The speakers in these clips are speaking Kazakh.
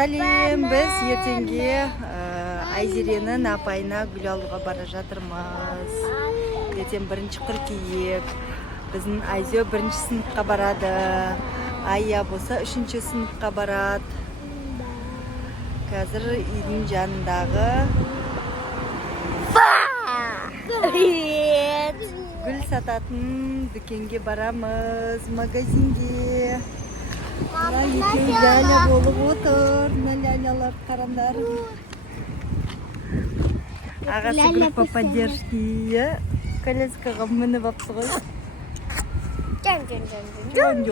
Сәлем, біз ертеңге Айзеренің апайына гүл алуға бара жатырмыз. Ертең 1 қыркүйек. Біздің Айзё 1 сыныпқа барады. Айя болса 3 сыныпқа барады. Қазір үйдің жанындағы гүл сататын дүкенге барамыз, магазинге. Екеуі ләлә болып отыр. Ләлялар қарандар. Ағасы гүл по поддержке. Коляскаға мініп апсы ғой. Жон.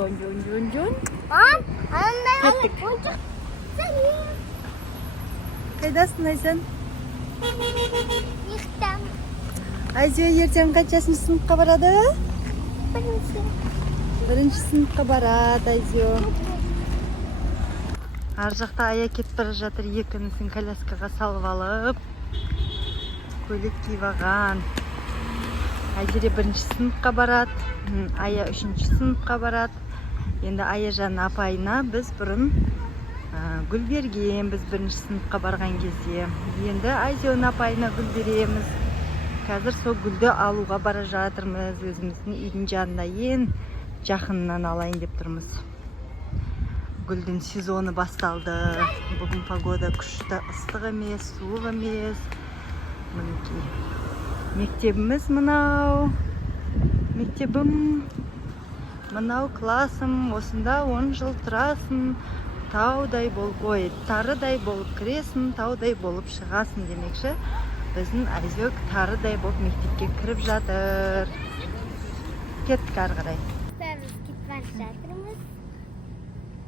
Кеттік. Қайдасың Айзен? Айзё ертең қаншасыншы сыныпқа барады? 1 сыныпқа барады Айзё. Ар жақта Ая кетіп бара жатыр, екіншісін коляскаға салып алып, көйлек киіп алған. Айзере 1 сыныпқа барады, Ая 3 сыныпқа барады. Енді Аяжан апайына біз бұрын гүл берген, біз 1 сыныпқа барған кезде. Енді Айзёның апайына гүл береміз. Қазір сол гүлді алуға бара жатырмыз. Өзіміздің үйдің жанында ең жақыннан алайын деп тұрмыз. Гүлдің сезоны басталды. Бүгін погода күшті, ыстық емес, суық емес. Мінекей. Мектебіміз мынау. Мектебім мынау классым. Осында 10 жыл тұрасың. Таудай болып, тарыдай болып кіресің, таудай болып шығасың демекші. Біздің Айзё тарыдай болып мектепке кіріп жатыр. Кеттік ары қарай. Біз кетіп бара жатырмыз.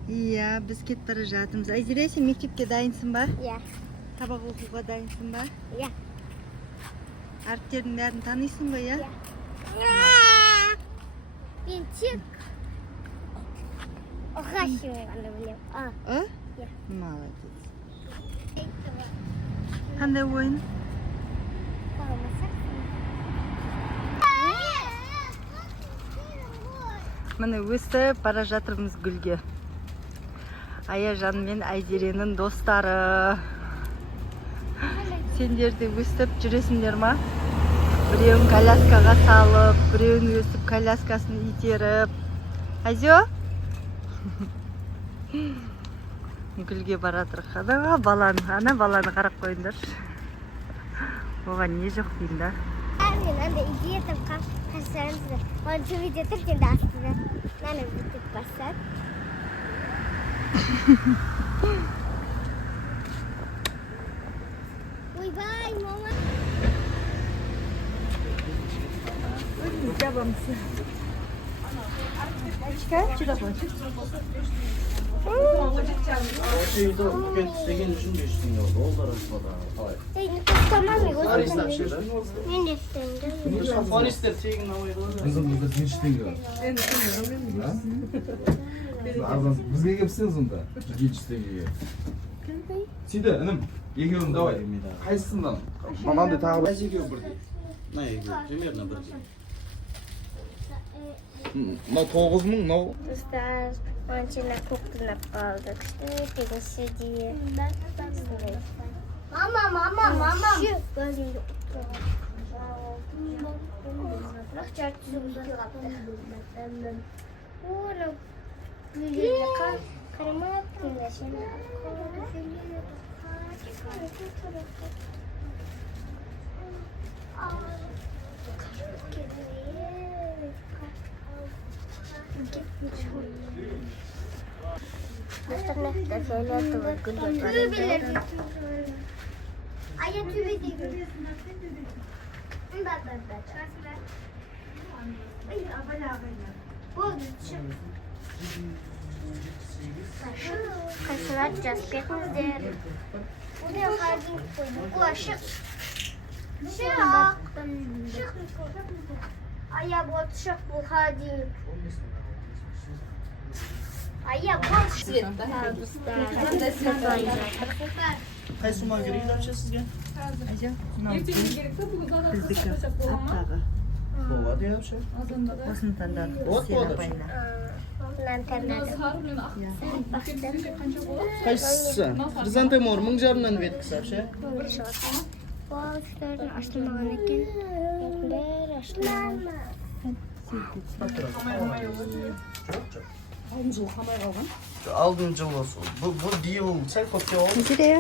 Иә, біз кетіп бара жатырмыз. Айзере, сен мектепке дайынсың ба? Иә. Сабақ оқуға дайынсың ба? Иә. Әріптердің бәрін танисың ба, иә? Мен тек оқашым ғана білем. Иә? Иә. Молодец. Қандай ойын? Міне өстіп бара жатырмыз гүлге. Аяжан мен Айзеренің достары. Сендер де өстіп жүресіңдер ма? Біреуін коляскаға салып, біреуін өстіп коляскасын итеріп. Айзё? Гүлге баратыр. Ана баланы қарап қойыңдар. Оған не жоқ дейін да. Мен анда идея тапқан қашсаңыздар. Оны төбеде тұр, енді астыда. Наны бүйтіп бассақ. Ойбай, мама. Жабамсы. Ачка, жүр абай. Şeyde bugün 8 düşünüyor. Dollar aslında. Tamam mı? Ben de istedim. Fon ister çekin havayı da. Kızım burada ne işten Ben düşünüyorum. Bizga kelibsiz unda. Ikkinchisiga. Sida, inim, yegavim davay. Qaysisindan? Mananda tag'ib aysiga birdi. Ne yiyor? Примерно bir. Mana 9000, mana Ustoz, anchana ko'ktinib qoldik. Tegisi diye. Mama. Shu gözümde Aya tübe değil. Kaşılar caspetmizdir. Buraya hardin koyduk. O şık. Şık. Aya bu şık bu hardin. Aya bu şık. Qaysi man kerak edi sizga? Ayzё, Ертеңге керек та бүгін сағат біздікі жасап бола ма? аптағы. Болады, yaxshi. Осыны таңдадық. Вот Сен болады. апайына. артынан тәрнәді. Қайсысы? Хризантема бар 1000 жарымнан веткісі вообще. Ол үстерін ашылмаған екен. Бәрі ашылмаған. Алдын жылы сол. Бұл биыл сәл көпке oldu. Айжере.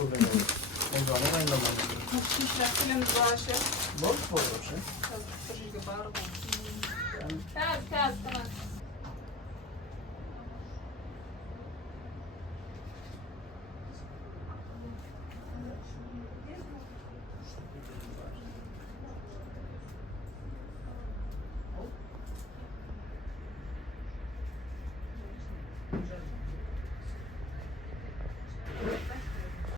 O zaman ayınlamadım. Boş вообще. Кәз, кәз,